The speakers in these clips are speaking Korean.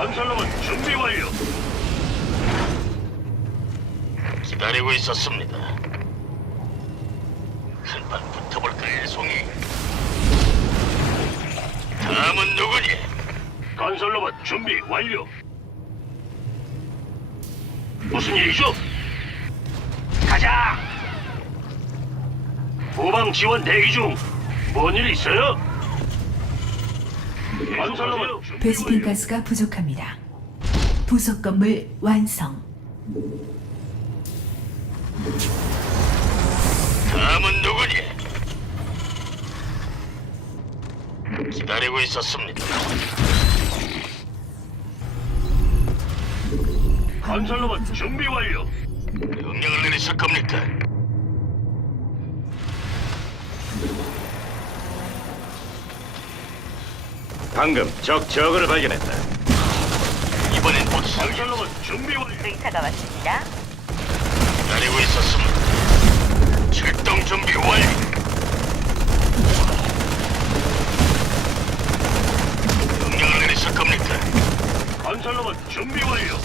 건설로봇 준비 완료. 기다리고 있었습니다. 한판 붙어볼까요, 송이? 다음은 누구니? 건설로봇 준비 완료. 무슨 일이죠? 가자. 후방 지원 대기 중. 뭔 일 있어요? 건설로봇 준비 베스핀 완료. 가스가 부족합니다. 부속 건물 완성. 다음은 누구니? 기다리고 있었습니다. 건설로봇 준비 완료. 명령을 내리실 겁니까? 방금 적 저그를 발견했다. 이번엔 못 건설로봇 준비 완료. 의사가 왔습니다. 기다리고 있었습니다. 출동 준비 완료. 명령을 내리실 겁니까? 건설로봇 준비 완료.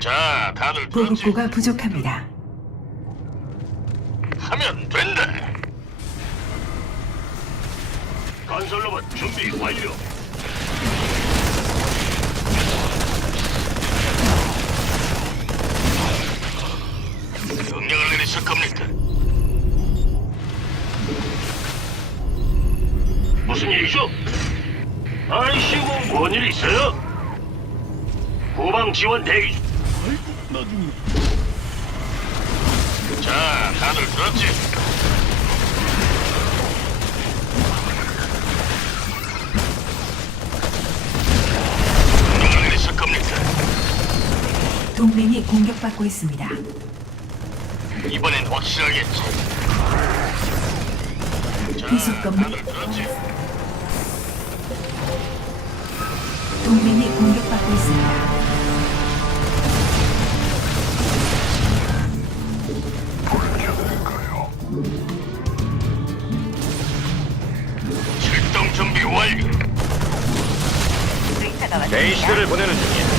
자, 다들? 보급고가 부족합니다. 하면 된 건설로봇 준비 완료. 명령을 내리실 겁니까? 무슨 일이죠? 아이씨고 뭔일 있어요? 후방 지원 대기 중. 자, 다들 들었지? 공격받고 있습니다. 이번엔 확실하겠지. 자, 부속 건물 다들 들었지? 동맹이 공격받고 있습니다. 출동 준비 완료. 의사가 왔습니다. 베이시들을 보내는 중이야.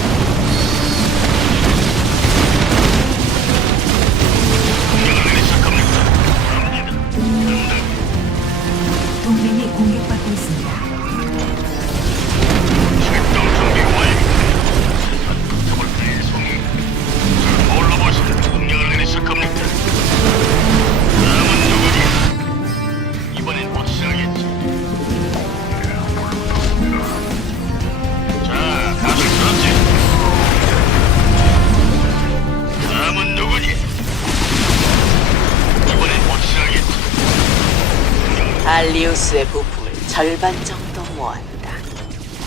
모았다.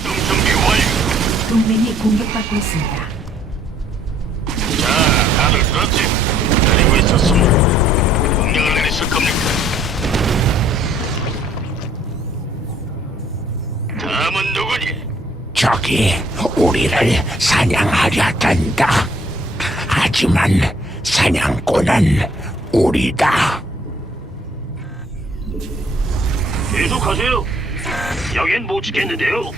출동 준비 완료. 동맹이 공격받고 있습니다. 자, 다들 들었지? 기다리고 있었습니다. 명령을 내리실 겁니까? 다음은 누구니? 적이 우리를 사냥하려단다. 하지만 사냥꾼은 우리다. 계속하세요. 여긴 못 지켰는데요.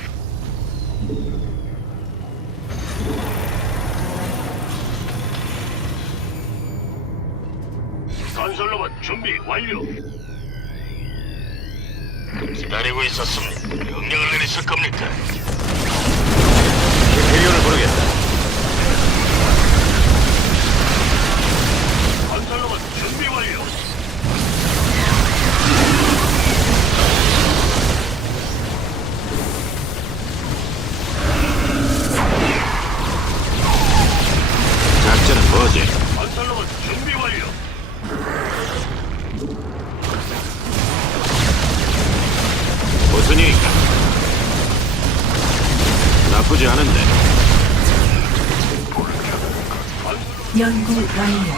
건설로봇 준비 완료. 기다리고 있었습니다. 명령을 내리실 겁니까? 히페리온을 부르겠다. 연구 완료.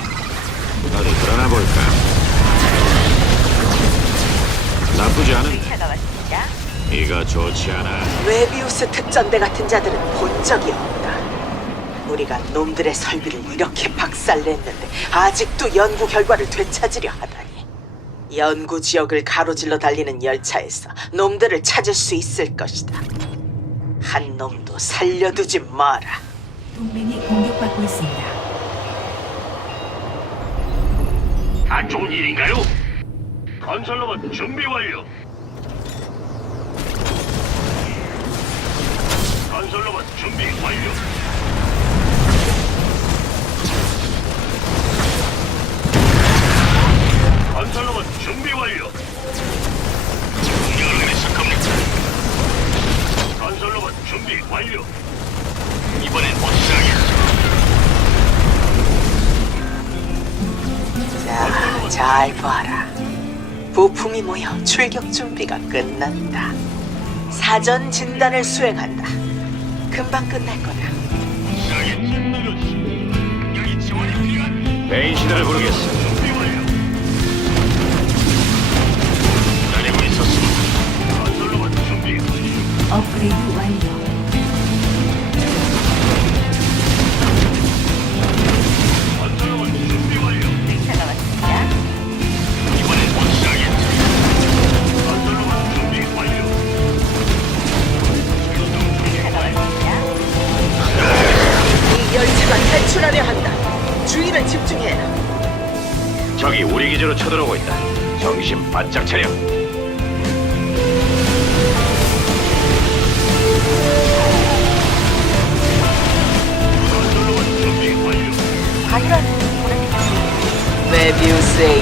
어디 드러나 볼까? 나쁘지 않은데. 이거 좋지 않아. 웨비우스 특전대 같은 자들은 본 적이 없다. 우리가 놈들의 설비를 이렇게 박살냈는데 아직도 연구 결과를 되찾으려 하다니. 연구 지역을 가로질러 달리는 열차에서 놈들을 찾을 수 있을 것이다. 한 놈도 살려두지 마라. 동맹이 공격받고 있습니다. 안 좋은 일인가요? 건설로봇 준비 완료. 건설로봇 준비 완료. 건설로봇 준비 완료. 명령을 내리실 겁니까? 건설로봇 준비 완료. 이번엔 확실하겠 자, 잘 봐라. 부품이 모여 출격 준비가 끝났다. 사전 진단을 수행한다. 금방 끝날 거다. 베인 시대를 부르겠어.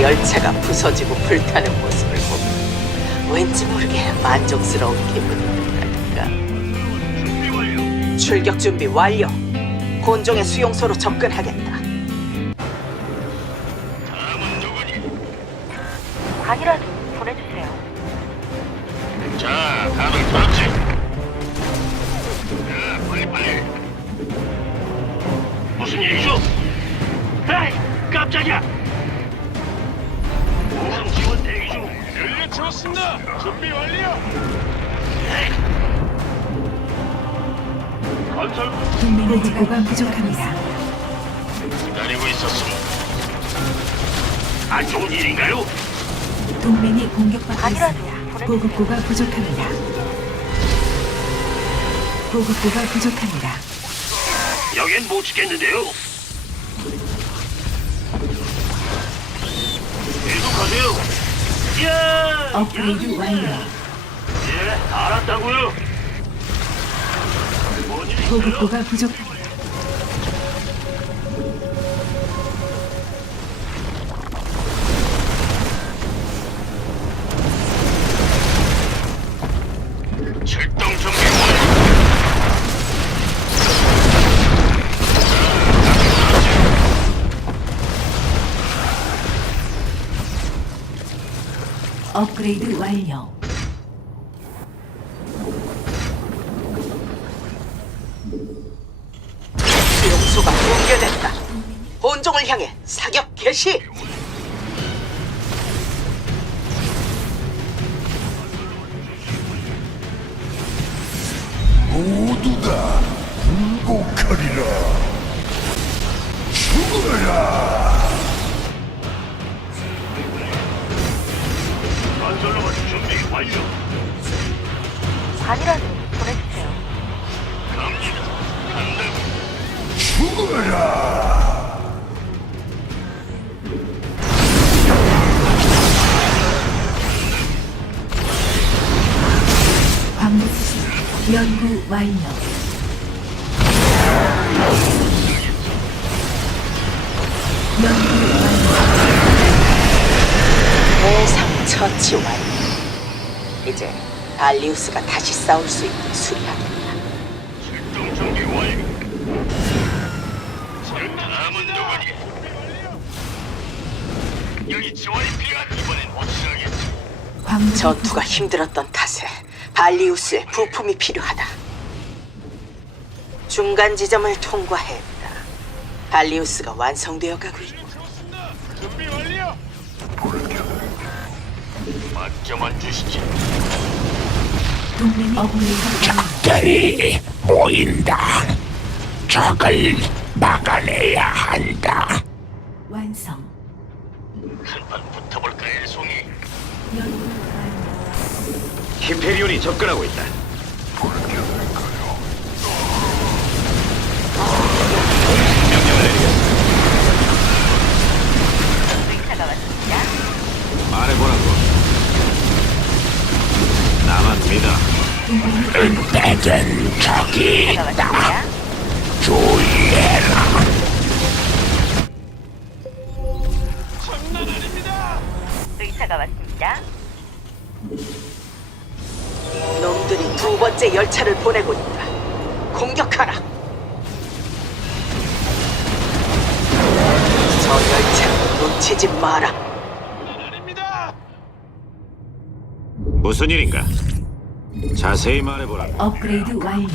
열차가 부서지고 불타는 모습을 보면 왠지 모르게 만족스러운 기분이 든다니까. 출격 준비 완료. 곤종의 수용소로 접근하겠다. 채웠습니다. 준비 완료. 건설 동맹이 보고가 부족합니다. 기다리고 있었습니다. 안 좋은 일인가요? 동맹이 공격받고 있습니다. 보급고가 부족합니다. 보급고가 부족합니다. 여긴 못 지켰는데요. 야! 업그레이드 완료. 예, 알았다고요. 뭔 일이 있어요? 보급고가 부족합니다. 업그레이드 완료. 수용소가 붕괴됐다. 본종을 향해 사격 개시. 모두가 완료. 관이라도 보내주세요. 갑니다. 간다고. 죽어라. 광물 수신 연구 완료. 연구 완료. 대상 처치 완료. 이제 발리우스가 다시 싸울 수 있게 수리하겠다. 출동 준비 완료. 다음은 누구니? 여기 지원이 필요한 이번엔 확실하겠지. 광물 전투가 힘들었던 탓에 발리우스의 부품이 필요하다. 중간 지점을 통과했다. 발리우스가 완성되어 가고 있다. 준비 완료. 맡겨만 주시지. 동맹이 완료. 적들이 모인다. 적을 막아내야 한다. 완성. 한판 붙어볼까 일송이. 연구 완료. 히페리온이 접근하고 있다. 명령을 내리겠다. 의사가 왔습니다. 말해보라 은폐된 적이 의사가 있다. 왔습니다. 주의해라. 의사가 왔습니다. 놈들이 두 번째 열차를 보내고 있다. 공격하라. 저 열차를 놓치지 마라. 무슨 일인가? 자세히 말해보라고. 업그레이드 완료.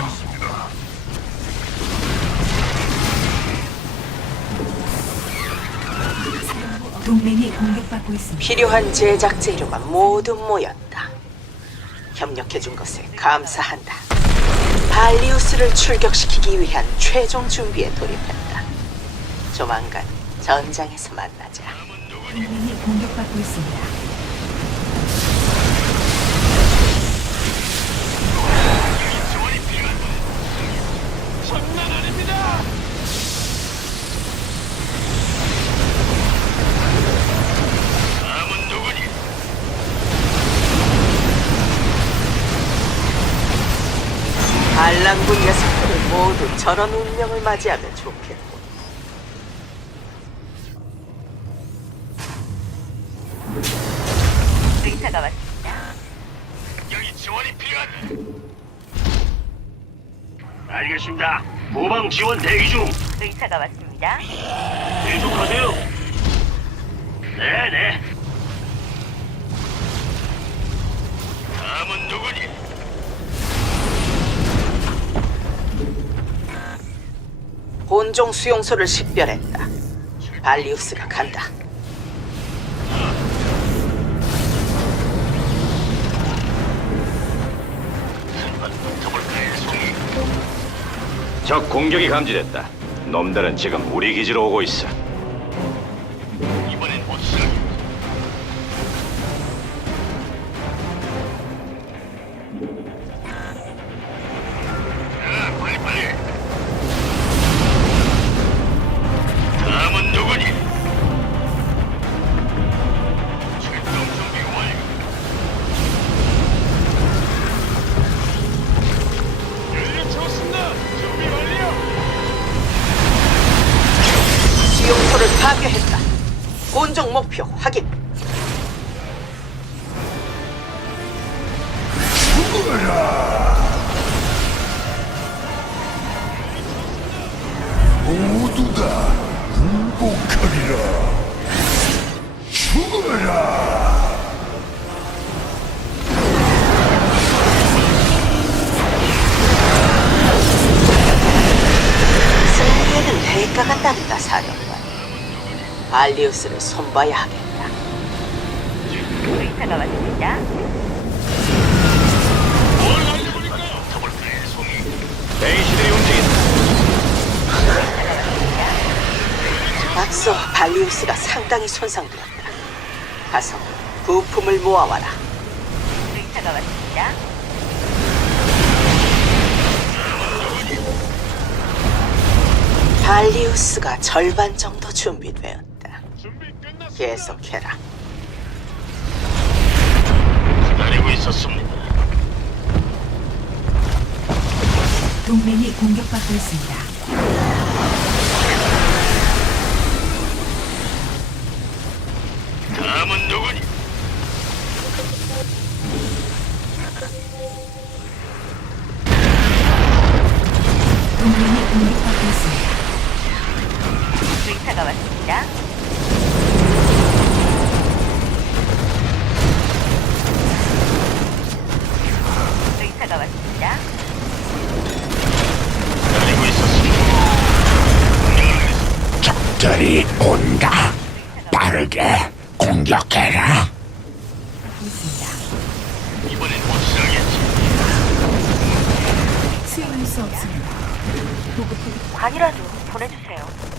동맹이 공격받고 있습니다. 필요한 제작 재료가 모두 모였다. 협력해준 것에 감사한다. 발리우스를 출격시키기 위한 최종 준비에 돌입했다. 조만간 전장에서 만나자. 동맹이 공격받고 있습니다. 다음은 누구니? 반란군 녀석들을 모두 저런 운명을 맞이하면 좋겠고. 의사가 왔습니다. 여기 지원이 필요하다. 알겠습니다. 모방 지원 대기 중. 의사가 왔습니다. 계속하세요. 네네. 다음은 누구니? 본종 수용소를 식별했다. 발리우스가 간다. 적 공격이 감지됐다. 놈들은 지금 우리 기지로 오고 있어. 이번엔 확실하게. 알리우스를 손봐야 하겠다. 의사가 왔습니다. 베이시들이 움직인다. 앞서 발리우스가 상당히 손상되었다. 가서 부품을 모아와라. 의사가 왔습니다. 발리우스가 절반 정도 준비되었다. 계속해라. 기다리고 있었습니다. 동맹이 공격받고 있습니다. 다음은 누구니? 동맹이 공격받고 있습니다. 의사가 왔습니다. 적들이 온다. 빠르게 공격해라. 이번엔 확실하겠지. 수행할 수 없습니다. 관이라도 보내주세요.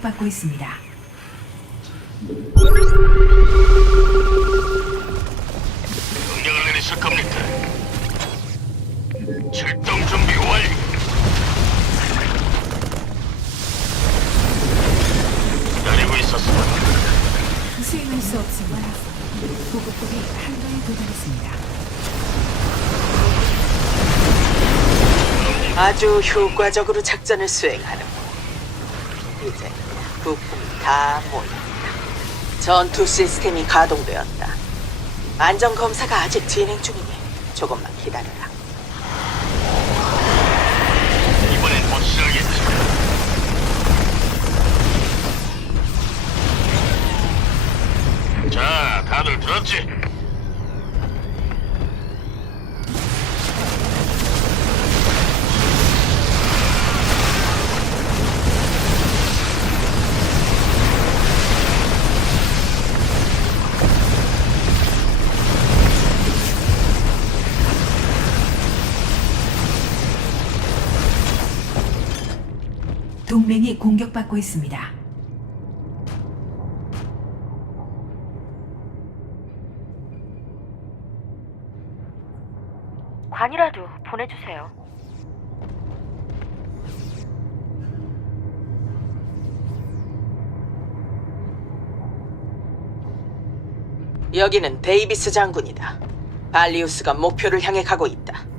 공격받고 있습니다. 명령을 내리실 겁니까? 출동 준비 완료. 기다리고 있었습니다. 수행할 수 없습니다. 보급품이 한도에 도달했습니다. 아주 효과적으로 작전을 수행하는 이제 부품이 다 모였다. 전투 시스템이 가동되었다. 안전 검사가 아직 진행 중이니 조금만 기다려라. 이번엔 확실하겠지. 자, 다들 들었지? 동맹이 공격받고 있습니다. 관이라도 보내주세요. 여기는 데이비스 장군이다. 발리우스가 목표를 향해 가고 있다.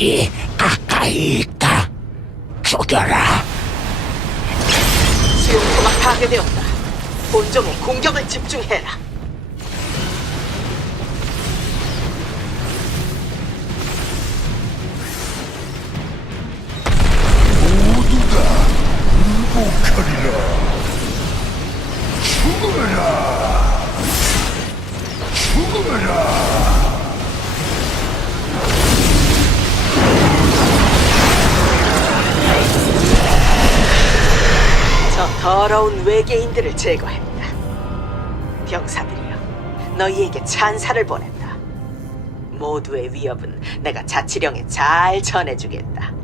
적이 가까이 있다. 죽여라. 수용소가 파괴되었다. 본종의 공격을 집중해라. 더러운 외계인들을 제거했다. 병사들이여, 너희에게 찬사를 보낸다. 모두의 위협은 내가 자치령에 잘 전해주겠다.